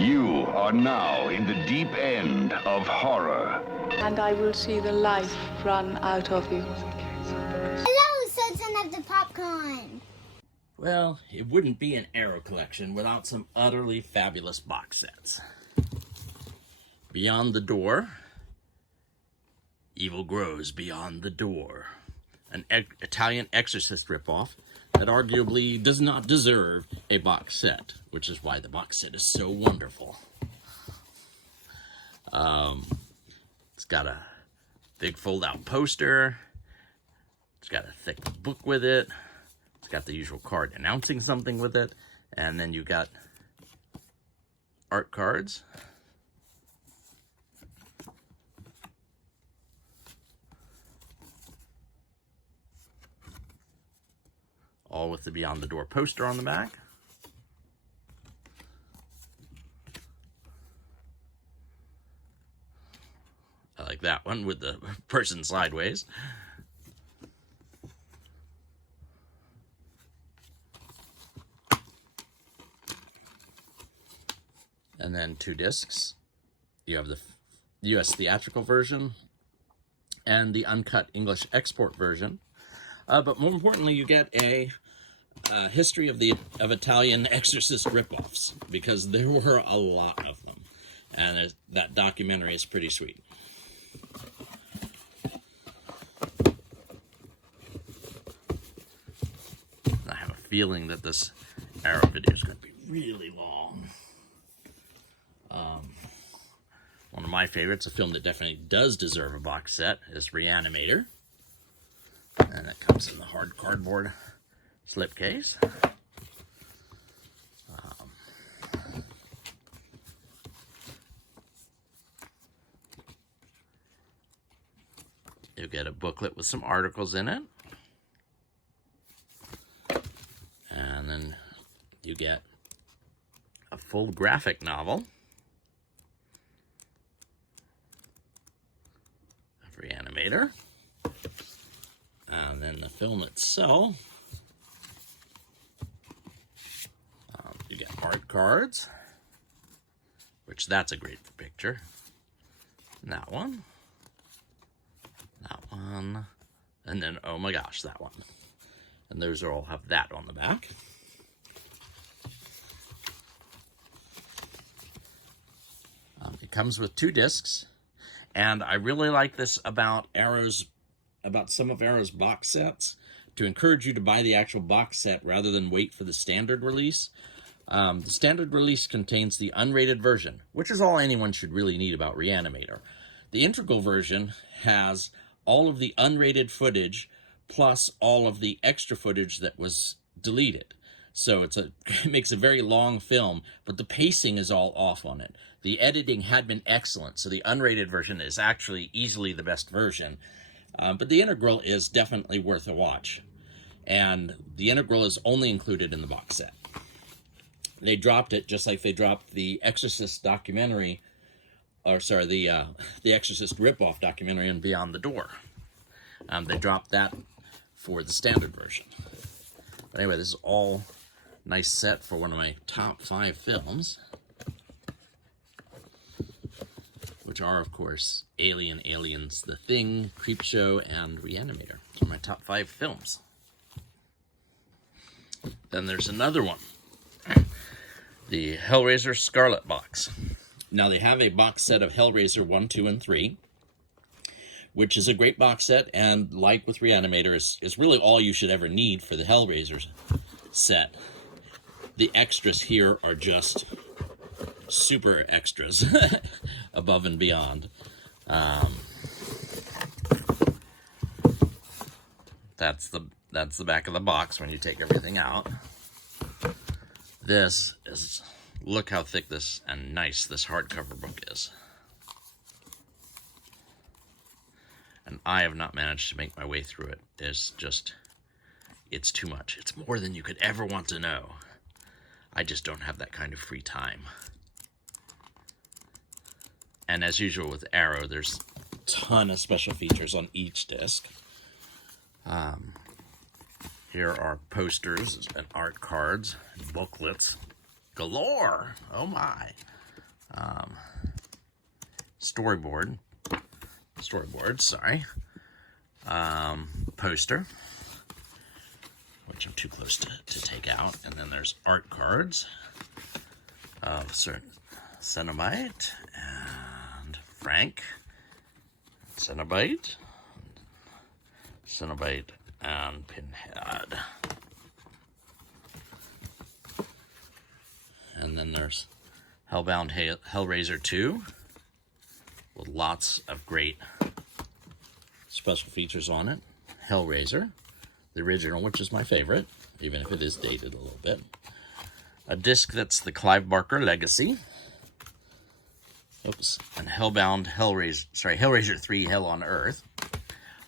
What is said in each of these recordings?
You are now in the deep end of horror. And I will see the life run out of you. Hello, Sultan of the Popcorn. Well, it wouldn't be an Arrow collection without some utterly fabulous box sets. Beyond the Door, Evil Grows Beyond the Door, an Italian Exorcist ripoff that arguably does not deserve a box set, which is why the box set is so wonderful. It's got a big fold-out poster. It's got a thick book with it. It's got the usual card announcing something with it. And then you got art cards. All with the Beyond the Door poster on the back. I like that one with the person sideways. And then 2 discs. You have the US theatrical version and the uncut English export version. But more importantly, you get a history of Italian Exorcist ripoffs, because there were a lot of them, and that documentary is pretty sweet. I have a feeling that this Arrow video is going to be really long. One of my favorites, a film that definitely does deserve a box set, is Re-Animator. And it comes in the hard cardboard slipcase. You'll get a booklet with some articles in it. And then you get a full graphic novel of Re-Animator. And then the film itself, you get art cards, which that's a great picture. And that one, and then, oh my gosh, that one. And those all have that on the back. It comes with 2 discs, and I really like this about some of Arrow's box sets, to encourage you to buy the actual box set rather than wait for the standard release. The standard release contains the unrated version, which is all anyone should really need about Re-Animator. The integral version has all of the unrated footage plus all of the extra footage that was deleted. So it makes a very long film, but the pacing is all off on it. The editing had been excellent, so the unrated version is actually easily the best version. But the integral is definitely worth a watch. And the integral is only included in the box set. They dropped it just like they dropped the Exorcist documentary, the Exorcist ripoff documentary on Beyond the Door. They dropped that for the standard version. But anyway, this is all nice set for one of my top 5 films, which are, of course, Alien, Aliens, The Thing, Creepshow, and Re-Animator. Those are my top 5 films. Then there's another one, the Hellraiser Scarlet Box. Now, they have a box set of Hellraiser 1, 2, and 3, which is a great box set, and like with Re-Animator, is really all you should ever need for the Hellraiser set. The extras here are just super extras above and beyond. That's the back of the box when you take everything out. This is, look how thick this and nice this hardcover book is. And I have not managed to make my way through it. It's too much. It's more than you could ever want to know. I just don't have that kind of free time. And as usual with Arrow, there's a ton of special features on each disc. Here are posters and art cards, and booklets galore. Oh my. storyboard, sorry, poster, which I'm too close to take out. And then there's art cards of certain Cenobite and Frank, Cenobite and Pinhead. And then there's Hellbound Hellraiser 2 with lots of great special features on it. Hellraiser, the original, which is my favorite, even if it is dated a little bit. A disc that's the Clive Barker Legacy. Oops. And Hellraiser 3, Hell on Earth.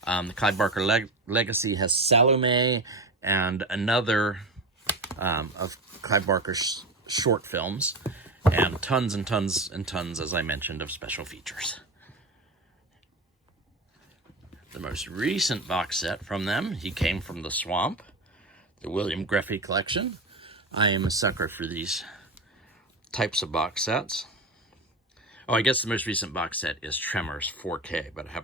The Clive Barker Legacy has Salome and another of Clive Barker's short films, and tons and tons and tons, as I mentioned, of special features. The most recent box set from them, He Came from the Swamp, the William Greffey collection. I am a sucker for these types of box sets. Oh, I guess the most recent box set is Tremors 4K, but I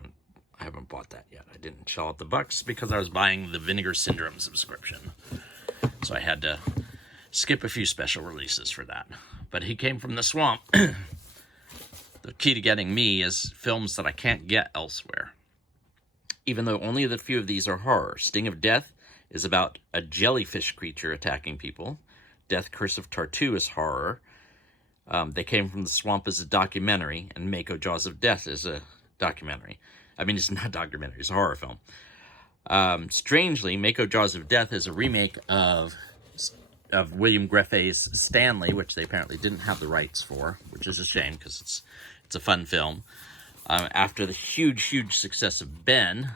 haven't bought that yet. I didn't shell out the bucks because I was buying the Vinegar Syndrome subscription, so I had to skip a few special releases for that. But He Came from the Swamp. The key to getting me is films that I can't get elsewhere. Even though only a few of these are horror. Sting of Death is about a jellyfish creature attacking people. Death Curse of Tartu is horror. They Came from the Swamp is a documentary, and Mako Jaws of Death is a documentary. I mean, it's not a documentary, it's a horror film. Strangely, Mako Jaws of Death is a remake of William Greffey's Stanley, which they apparently didn't have the rights for, which is a shame because it's a fun film. After the huge success of Ben,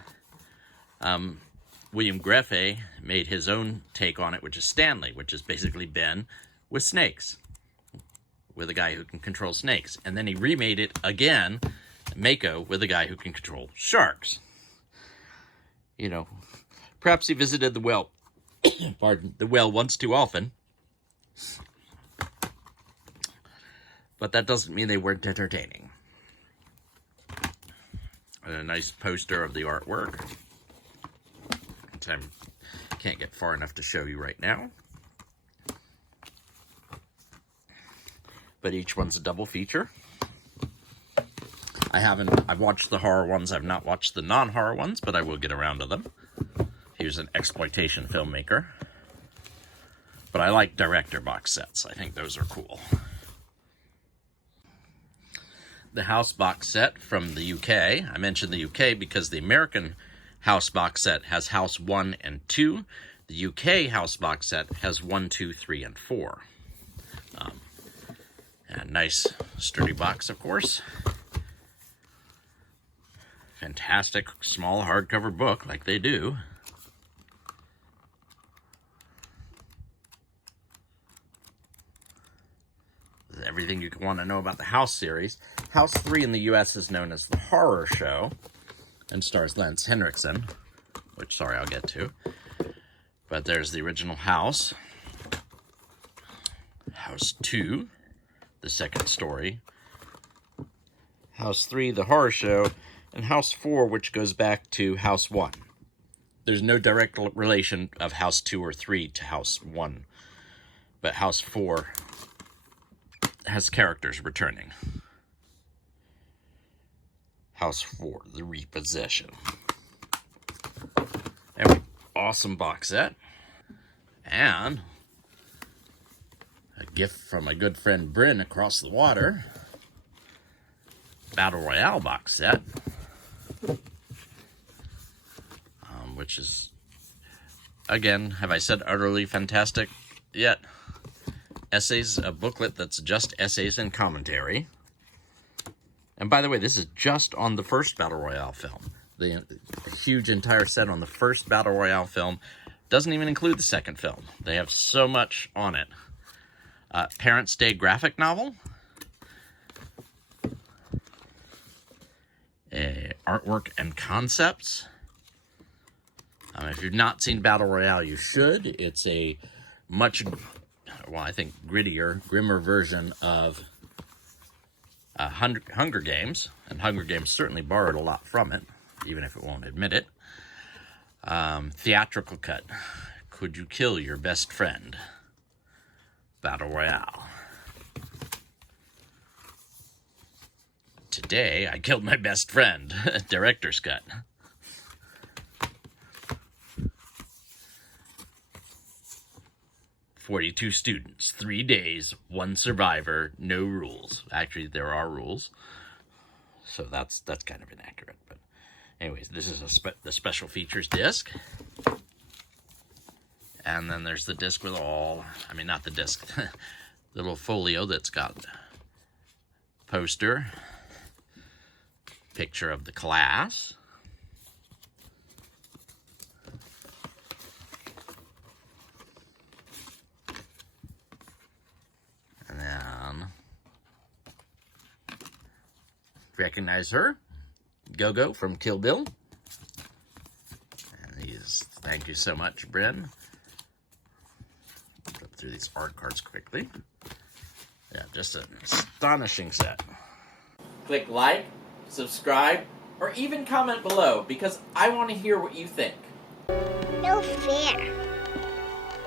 William Greffey made his own take on it, which is Stanley, which is basically Ben with snakes, with a guy who can control snakes. And then he remade it again, Mako, with a guy who can control sharks. You know, perhaps he visited the well, the well once too often. But that doesn't mean they weren't entertaining. And a nice poster of the artwork, which I can't get far enough to show you right now. But each one's a double feature. I've watched the horror ones, I've not watched the non-horror ones, but I will get around to them. Here's an exploitation filmmaker. But I like director box sets. I think those are cool. The House box set from the UK. I mentioned the UK because the American House box set has House 1 and 2. The UK House box set has 1, 2, 3, and 4. And nice sturdy box, of course. Fantastic small hardcover book, like they do. Everything you want to know about the House series. House 3 in the US is known as The Horror Show and stars Lance Henriksen, which, sorry, I'll get to. But there's the original House. House 2, the second story. House 3, The Horror Show, and House 4, which goes back to House 1. There's no direct relation of House 2 or 3 to House 1, but House 4 has characters returning. House 4, The Repossession. Anyway, awesome box set. And a gift from my good friend Bryn across the water. Battle Royale box set. Which is, again, have I said utterly fantastic yet? Essays, a booklet that's just essays and commentary. And by the way, this is just on the first Battle Royale film. The huge entire set on the first Battle Royale film doesn't even include the second film. They have so much on it. Parents' Day graphic novel. Artwork and concepts. If you've not seen Battle Royale, you should. It's a much, well, I think grittier, grimmer version of Hunger Games, and Hunger Games certainly borrowed a lot from it, even if it won't admit it. Theatrical cut. Could you kill your best friend? Battle Royale. Today, I killed my best friend. Director's cut. "42 students, 3 days, 1 survivor, no rules." Actually, there are rules, so that's kind of inaccurate. But anyways, this is the special features disc, and then there's the disc with not the disc, the little folio that's got poster, picture of the class, and then recognize her, Go-Go from Kill Bill. And thank you so much, Bryn. Flip through these art cards quickly. Yeah, just an astonishing set. Click like, subscribe, or even comment below, because I want to hear what you think. No fair.